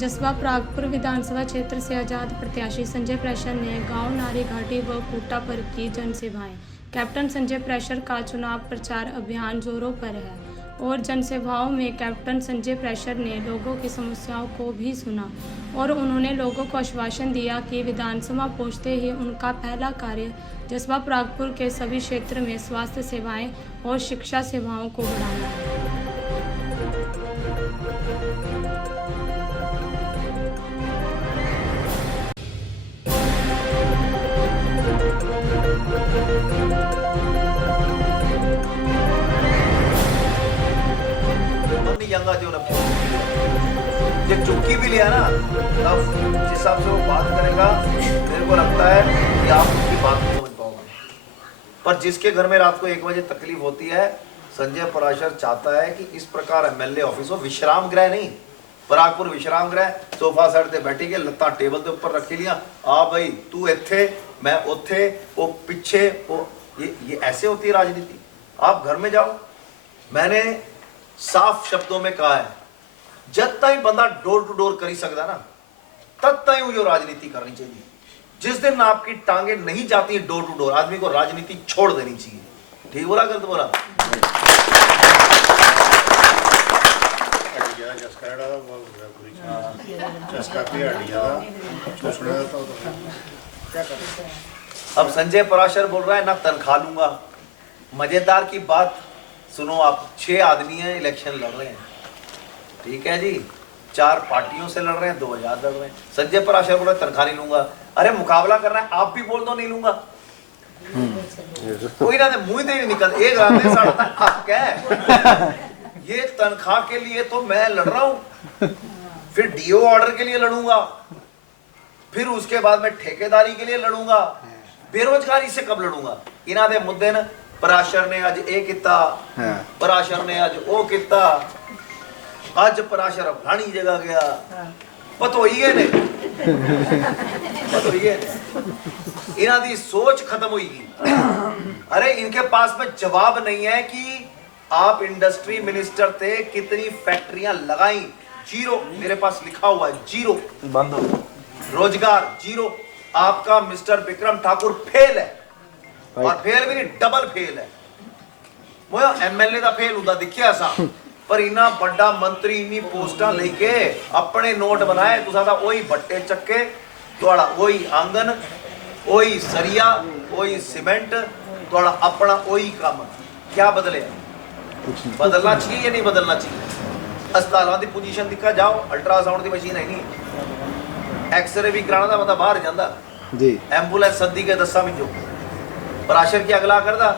जसवा प्रागपुर विधानसभा क्षेत्र से आज़ाद प्रत्याशी संजय प्रेषर ने गांव नारी घाटी व कूटा पर की जनसेवाएं। कैप्टन संजय प्रेषर का चुनाव प्रचार अभियान जोरों पर है और जनसभाओं में कैप्टन संजय प्रेषर ने लोगों की समस्याओं को भी सुना और उन्होंने लोगों को आश्वासन दिया कि विधानसभा पहुंचते ही उनका पहला कार्य जसवा प्रागपुर के सभी क्षेत्र में स्वास्थ्य सेवाएं और शिक्षा सेवाओं को बढ़ाना है। यंगा जो ये चुटकी भी लिया ना, तब जिस हिसाब से वो बात करेगा मेरे को लगता है कि आप उसकी बात नहीं समझ पाओगे। पर जिसके घर में रात को 1 बजे तकलीफ होती है, संजय प्रेषर चाहता है कि इस प्रकार एमएलए ऑफिस हो, विश्राम गृह नहीं, प्रागपुर विश्राम गृह, सोफा सेट पे बैठी के लत्ता टेबल के ऊपर रखी लिया, आ भाई तू इत्थे मैं उथे, वो पीछे, वो ये ऐसे होती है राजनीति। आप घर में जाओ, मैंने साफ शब्दों में कहा है, जब तक बंदा डोर टू डोर कर सकता ना, तब तक वो राजनीति करनी चाहिए। जिस दिन आपकी टांगे नहीं जाती डोर टू डोर, आदमी को राजनीति छोड़ देनी चाहिए। ठीक बोला गलत बोला? अब संजय प्रेषर बोल रहा है ना तनख्वाह लूंगा। मजेदार की बात सुनो आप, 6 आदमी हैं, इलेक्शन लड़ रहे हैं, ठीक है जी, 4 पार्टियों से लड़ रहे हैं, 2000 लड़ रहे हैं। संजय प्रेषर बोल रहा है तनख्वाह नहीं लूंगा। अरे मुकाबला करना है, आप भी बोल दो नहीं लूंगा, कोई ना मुंह नहीं निकल एक रात में साढ़ा आप क्या ये तनख्वाह के लिए तो मैं लड़ रहा हूं, फिर डीओ ऑर्डर के लिए लड़ूंगा, फिर उसके बाद में ठेकेदारी के लिए लड़ूंगा, बेरोजगारी से कब लड़ूंगा? इना दे मुद्दे न प्रेषर ने आज ए किता, प्रेषर ने आज ओ किता, आज प्रेषर फलानी जगह गया, पतो ही है ने पतो ही है इना दी सोच खत्म होगी। अरे इनके पास में जवाब नहीं है कि आप इंडस्ट्री मिनिस्टर थे, कितनी फैक्ट्रियां लगाई, जीरो, मेरे पास लिखा हुआ है जीरो, बंद हो, रोजगार जीरो। आपका मिस्टर विक्रम ठाकुर फेल है, और फेल भी नहीं डबल फेल है। वो एमएलए का फेल होता दिखिया ऐसा, पर इना बड़ा मंत्री इन्नी पोस्टा लेके अपने नोट बनाए, तुसा था वही भट्टे चक्के, थोड़ा वही आंगन, वही सरिया, वही सीमेंट, थोड़ा अपना वही काम। क्या बदले? बदलना चाहिए या नहीं बदलना चाहिए? अस्पतालों की पोजीशन दिखा जाओ, अल्ट्रासाउंड की मशीन है नहीं, एक्सरे भी कराना था बंदा बाहर जाता जी, एम्बुलेंस सदी के दसा मिनट जो प्रेषर की अगला करदा,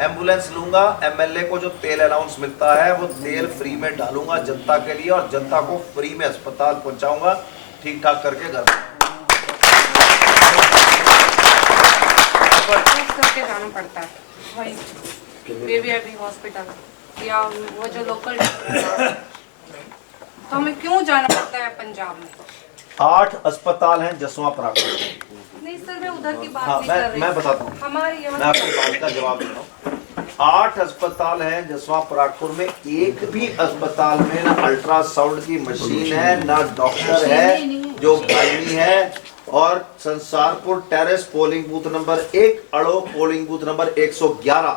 एम्बुलेंस लूंगा, एमएलए को जो तेल अलाउंस मिलता है वो तेल फ्री में डालूंगा जनता के लिए, और जनता को फ्री में अस्पताल पहुंचाऊंगा, ठीक ठाक करके घर करके जाना पड़ता है वही बेबी हॉस्पिटल या वो जो लोकल तो हमें क्यों जाना पड़ता है पंजाब में? 8 अस्पताल हैं जसवा प्रागपुर। नहीं सर, मैं उधर की बात हाँ, नहीं कर रही। मैं बताता हूँ, हमारे यहाँ मैं आपकी बात का जवाब दे रहा हूँ। 8 अस्पताल हैं जसवा प्रागपुर में, एक भी अस्पताल में ना अल्ट्रासाउंड की मशीन है, ना डॉक्टर है जो गायनी है, और Sansarpur terrace polling booth number 1, अड़ो पोलिंग बूथ नंबर 111,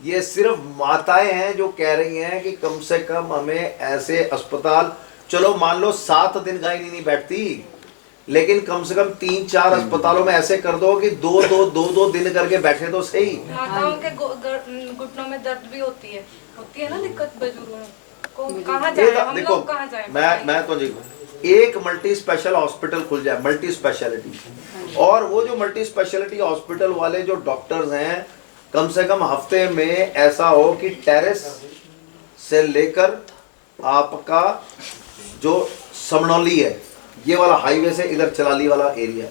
ये सिर्फ माताएं हैं जो कह रही हैं कि कम से कम हमें ऐसे अस्पताल, चलो मान लो 7 दिन गायनी नहीं बैठती, लेकिन कम से कम 3-4 अस्पतालों में ऐसे कर दो कि 2-2 दिन करके बैठे तो सही। माताओं के घुटनों में दर्द भी होती है ना दिक्कत, बुजुर्गों को कहाँ जाए, हम लोग कहाँ जाए? मैं तो देखो, एक मल्टी स्पेशल हॉस्पिटल खुल जाए, मल्टी स्पेशलिटी, और वो जो मल्टी स्पेशलिटी हॉस्पिटल वाले जो डॉक्टर्स हैं, कम से कम हफ्ते में ऐसा हो कि टेरेस से लेकर आपका जो समनौली है, ये वाला हाईवे से इधर चलाली वाला एरिया,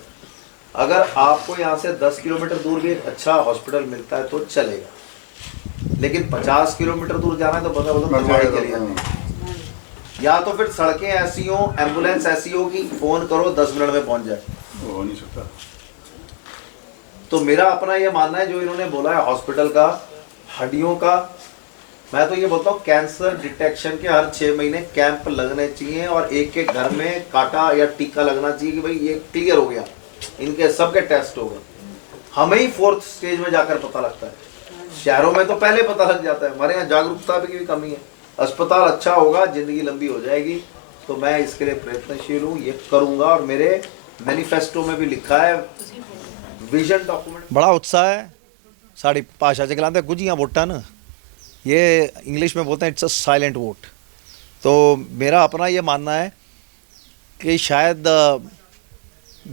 अगर आपको यहाँ से 10 किलोमीटर दूर भी एक अच्छा हॉस्पिटल मिलता है तो चलेगा, लेकिन 50 किलोमीटर दूर जाना है तो बता बीमारी के लिए, या तो फिर सड़कें ऐसी हो, एम्बुलेंस ऐसी हो कि फोन करो 10 मिनट में पहुंच जाए, हो नहीं सकता। तो मेरा अपना ये मानना है, जो इन्होंने बोला है हॉस्पिटल का, हड्डियों का मैं तो ये बोलता हूँ कैंसर डिटेक्शन के हर 6 महीने कैंप लगने चाहिए और एक एक घर में कांटा या टीका लगना चाहिए कि भाई ये क्लियर हो गया, इनके सबके टेस्ट हो गए। हमें ही 4th स्टेज में जाकर पता लगता है, शहरों में तो पहले पता लग जाता है। हमारे यहाँ जागरूकता की भी कमी है। अस्पताल अच्छा होगा, जिंदगी लंबी हो जाएगी। तो मैं इसके लिए प्रयत्नशील हूँ, ये करूँगा और मेरे मैनिफेस्टो में भी लिखा है, विजन डॉक्यूमेंट। बड़ा उत्साह है। साड़ी भाषा च गलाते गुजियाँ वोटा न, ये इंग्लिश में बोलते हैं इट्स अ साइलेंट वोट। तो मेरा अपना ये मानना है कि शायद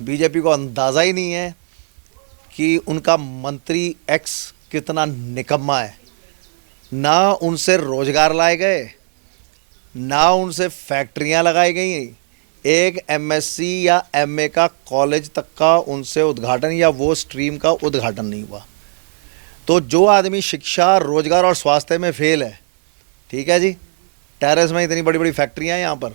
बीजेपी को अंदाज़ा ही नहीं है कि उनका मंत्री एक्स कितना निकम्मा है। ना उनसे रोजगार लाए गए, ना उनसे फैक्ट्रियां लगाई गई, एक एमएससी या एमए का कॉलेज तक का उनसे उद्घाटन या वो स्ट्रीम का उद्घाटन नहीं हुआ। तो जो आदमी शिक्षा, रोजगार और स्वास्थ्य में फेल है, ठीक है जी, टेरेस में इतनी बड़ी बड़ी फैक्ट्रियां हैं, यहाँ पर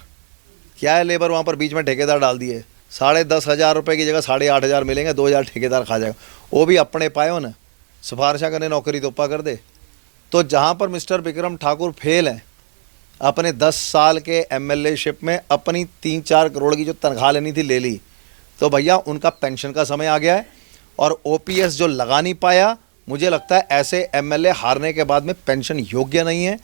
क्या है, लेबर वहाँ पर बीच में ठेकेदार डाल दिए, 10,500 रुपये की जगह 8,500 मिलेंगे, 2,000 ठेकेदार खा जाएगा। वो भी अपने पाए हो ना, सिफारिशा करने नौकरी तो कर दे। तो जहाँ पर मिस्टर विक्रम ठाकुर फेल हैं, अपने 10 साल के एमएलएशिप में अपनी 3-4 करोड़ की जो तनख्वाह लेनी थी ले ली। तो भैया उनका पेंशन का समय आ गया है। और ओपीएस जो लगा नहीं पाया, मुझे लगता है ऐसे एमएलए हारने के बाद में पेंशन योग्य नहीं है,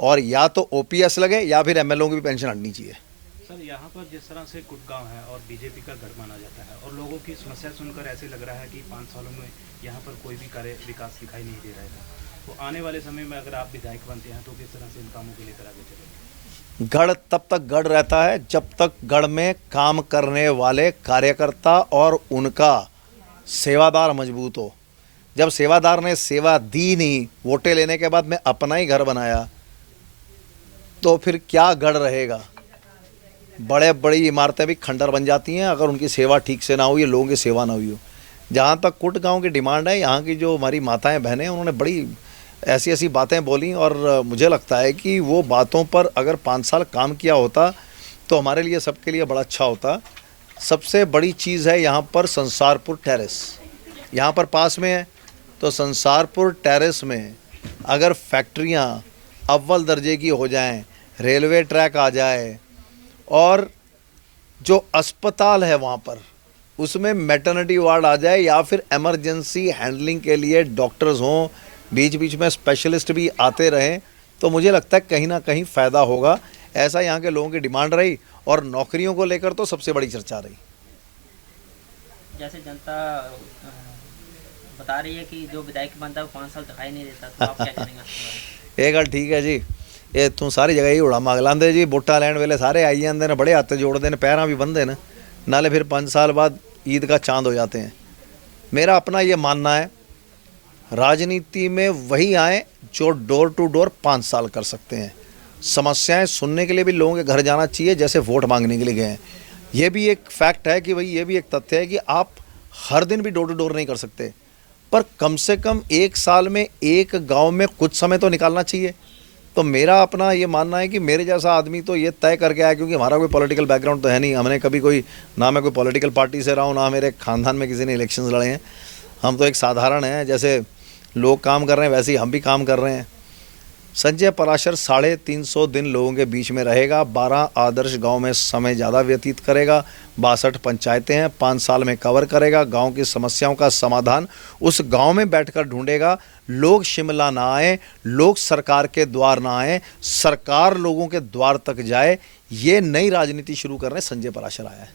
और या तो ओपीएस लगे या फिर एमएलओ की भी पेंशन हटनी चाहिए। सर, यहाँ पर जिस तरह से कुटगांव है और बीजेपी का गढ़ माना जाता है और लोगों की समस्या सुनकर ऐसे लग रहा है कि 5 सालों में यहाँ पर कोई भी कार्य विकास दिखाई नहीं दे रहा है। तो आने वाले समय में अगर आप विधायक बनते हैं तो किस तरह से इन कामों को लेकर आगे चलेंगे? गढ़ तब तक गढ़ रहता है जब तक गढ़ में काम करने वाले कार्यकर्ता और उनका सेवादार मजबूत हो। जब सेवादार ने सेवा दी नहीं, वोटें लेने के बाद में अपना ही घर बनाया, तो फिर क्या गढ़ रहेगा। बड़े बड़ी इमारतें भी खंडर बन जाती हैं अगर उनकी सेवा ठीक से ना हुई, लोगों की सेवा ना हुई हो। जहाँ तक कुट गांव की डिमांड है, यहाँ की जो हमारी माताएं बहनें, उन्होंने बड़ी ऐसी ऐसी बातें बोली, और मुझे लगता है कि वो बातों पर अगर 5 साल काम किया होता तो हमारे लिए, सबके लिए बड़ा अच्छा होता। सबसे बड़ी चीज़ है यहाँ पर संसारपुर टेरेस, यहाँ पर पास में है। तो संसारपुर टेरेस में अगर फैक्ट्रियाँ अव्वल दर्जे की हो जाएं, रेलवे ट्रैक आ जाए, और जो अस्पताल है वहाँ पर उसमें मैटरनिटी वार्ड आ जाए, या फिर इमरजेंसी हैंडलिंग के लिए डॉक्टर्स हों, बीच बीच में स्पेशलिस्ट भी आते रहें, तो मुझे लगता है कहीं ना कहीं फ़ायदा होगा। ऐसा यहाँ के लोगों की डिमांड रही। और नौकरियों को लेकर तो सबसे बड़ी चर्चा रही। जैसे जनता बता रही है कि जो विधायक बनता है वो 5 साल दिखाई नहीं देता, तो आप क्या करेंगे? ये गल ठीक है जी, ये तू सारी जगह ही उड़ा मांग लाते जी। वोटा लैन वेले सारे आई जाते हैं, बड़े हत्थ जोड़ते हैं, पैर भी बंधे हैं, नाले फिर 5 साल बाद ईद का चांद हो जाते हैं। मेरा अपना ये मानना है, राजनीति में वही आए जो डोर टू डोर 5 साल कर सकते हैं। समस्याएं सुनने के लिए भी लोगों के घर जाना चाहिए, जैसे वोट मांगने के लिए गए हैं। ये भी एक फैक्ट है कि भाई, ये भी एक तथ्य है कि आप हर दिन भी डोर टू डोर नहीं कर सकते, पर कम से कम 1 साल में एक गांव में कुछ समय तो निकालना चाहिए। तो मेरा अपना ये मानना है कि मेरे जैसा आदमी तो ये तय करके आया, क्योंकि हमारा कोई पॉलिटिकल बैकग्राउंड तो है नहीं, हमने कभी कोई, ना मैं कोई पॉलिटिकल पार्टी से रहा हूँ, ना मेरे खानदान में किसी ने इलेक्शंस लड़े हैं। हम तो एक साधारण हैं, जैसे लोग काम कर रहे हैं वैसे ही हम भी काम कर रहे हैं। संजय पराशर 350 दिन लोगों के बीच में रहेगा, 12 आदर्श गांव में समय ज़्यादा व्यतीत करेगा, 62 पंचायतें हैं, 5 साल में कवर करेगा। गांव की समस्याओं का समाधान उस गांव में बैठकर ढूंढेगा। लोग शिमला ना आए, लोग सरकार के द्वार ना आए, सरकार लोगों के द्वार तक जाए। ये नई राजनीति शुरू करने संजय पराशर आया है।